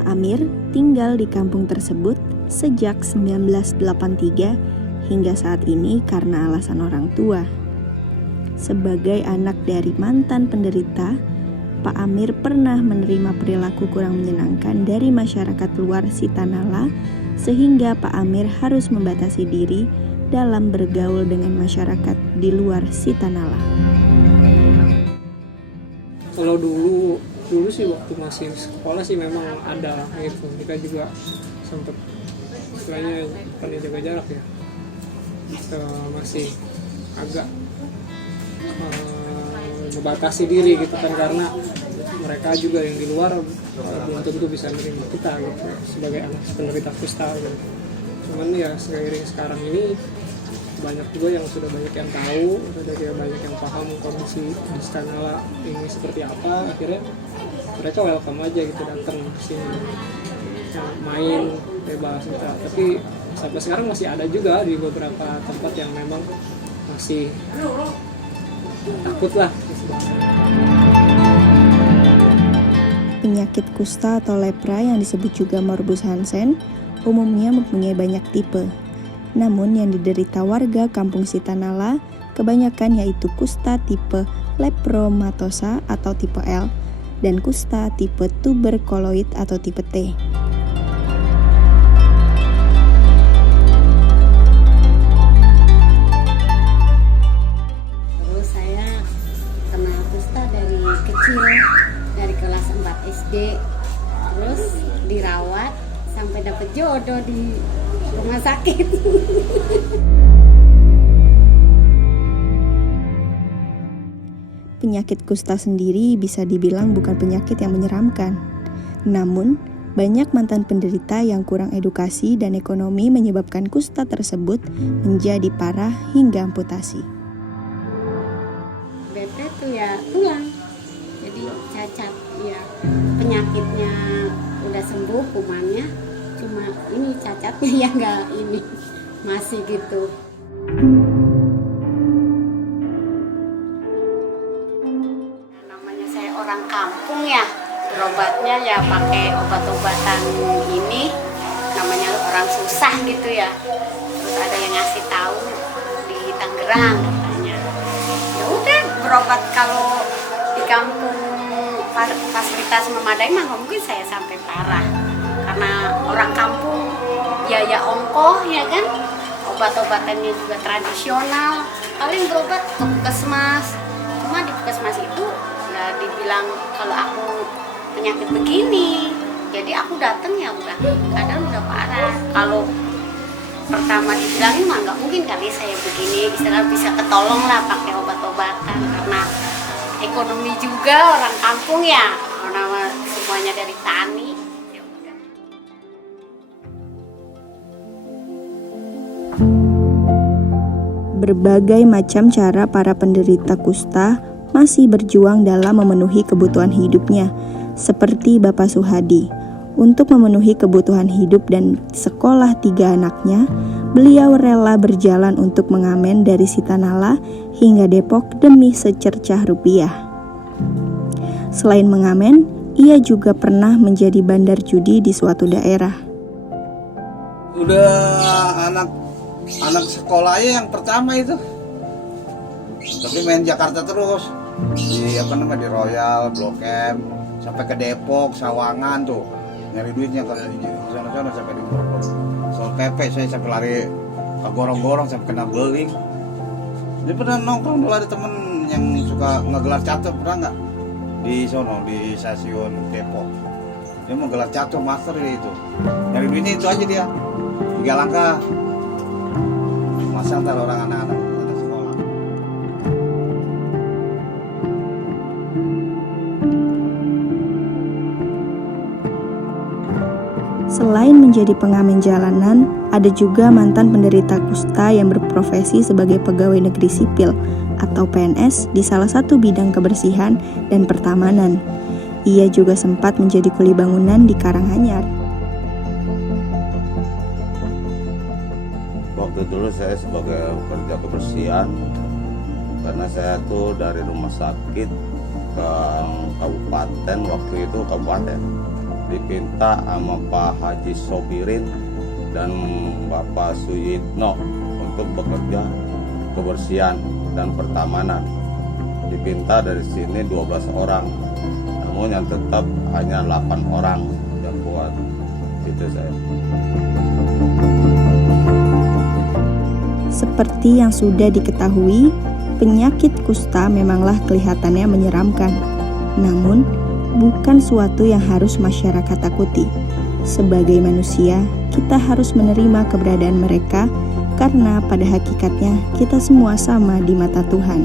Pak Amir tinggal di kampung tersebut sejak 1983 hingga saat ini karena alasan orang tua. Sebagai anak dari mantan penderita, Pak Amir pernah menerima perilaku kurang menyenangkan dari masyarakat luar Sitanala, sehingga Pak Amir harus membatasi diri dalam bergaul dengan masyarakat di luar Sitanala. Kalau dulu sih waktu masih sekolah sih memang ada gitu. Kita juga sempat istilahnya bukan jaga jarak ya. Masih agak membatasi diri gitu kan, karena mereka juga yang di luar belum tentu bisa menerima kita gitu sebagai anak penderita kusta gitu. Cuman ya seiring sekarang ini banyak juga yang sudah banyak yang tahu, sudah banyak yang paham kondisi di Sitanala ini seperti apa, akhirnya mereka welcome aja gitu datang ke sini main bebas gitu. Tapi sampai sekarang masih ada juga di beberapa tempat yang memang masih takut lah. Penyakit kusta atau lepra yang disebut juga morbus Hansen umumnya mempunyai banyak tipe. Namun yang diderita warga kampung Sitanala kebanyakan yaitu kusta tipe lepromatosa atau tipe L dan kusta tipe tuberkuloid atau tipe T. Terus saya kena kusta dari kecil, dari kelas 4 SD, terus dirawat sampai dapat jodoh di rumah sakit. Penyakit kusta sendiri bisa dibilang bukan penyakit yang menyeramkan. Namun, banyak mantan penderita yang kurang edukasi dan ekonomi menyebabkan kusta tersebut menjadi parah hingga amputasi. Bete tuh ya tulang, jadi cacat ya. Penyakitnya udah sembuh kumannya, cuma ini cacatnya ya nggak ini masih gitu. Namanya saya orang kampung ya, berobatnya ya pakai obat-obatan ini, namanya orang susah gitu ya. Terus ada yang ngasih tahu di Tangerang katanya. Ya udah berobat, kalau di kampung fasilitas memadai mah nggak mungkin saya sampai parah. Karena orang kampung biaya ongkoh ya kan, obat-obatannya juga tradisional, paling berobat ke puskesmas. Cuma di puskesmas itu ya dibilang kalau aku penyakit begini, jadi aku datang ya udah kadang udah parah. Kalau pertama dibilangin mah nggak mungkin kali saya begini, istilah bisa ketolong lah pakai obat-obatan, karena ekonomi juga orang kampung ya, karena semuanya dari tani. Berbagai macam cara para penderita kusta masih berjuang dalam memenuhi kebutuhan hidupnya, seperti Bapak Suhadi. Untuk memenuhi kebutuhan hidup dan sekolah 3 anaknya, beliau rela berjalan untuk mengamen dari Sitanala hingga Depok demi secercah rupiah. Selain mengamen, ia juga pernah menjadi bandar judi di suatu daerah. Udah anak sekolahnya yang pertama itu, tapi main Jakarta terus di di Royal, Blok M, sampai ke Depok, Sawangan tuh nyari duitnya, kalau di sana sampai di Bogor. Soal PP saya sampai lari ke gorong-gorong sampai kena beling. Dia pernah nongkrong dulu, ada temen yang suka ngegelar catur, pernah nggak di sono di stasiun Depok. Dia mau gelar catur master itu, nyari duitnya itu aja dia 3 langkah. Masa antar orang anak-anak sekolah. Selain menjadi pengamen jalanan, ada juga mantan penderita kusta yang berprofesi sebagai pegawai negeri sipil atau PNS di salah satu bidang kebersihan dan pertamanan. Ia juga sempat menjadi kuli bangunan di Karanganyar. Waktu dulu saya sebagai pekerja kebersihan, karena saya tuh dari rumah sakit ke kabupaten, waktu itu kabupaten dipinta sama Pak Haji Sobirin dan Bapak Suyitno untuk bekerja kebersihan dan pertamanan. Dipinta dari sini 12 orang, namun yang tetap hanya 8 orang yang buat. Itu saya. Seperti yang sudah diketahui, penyakit kusta memanglah kelihatannya menyeramkan. Namun, bukan suatu yang harus masyarakat takuti. Sebagai manusia, kita harus menerima keberadaan mereka karena pada hakikatnya kita semua sama di mata Tuhan.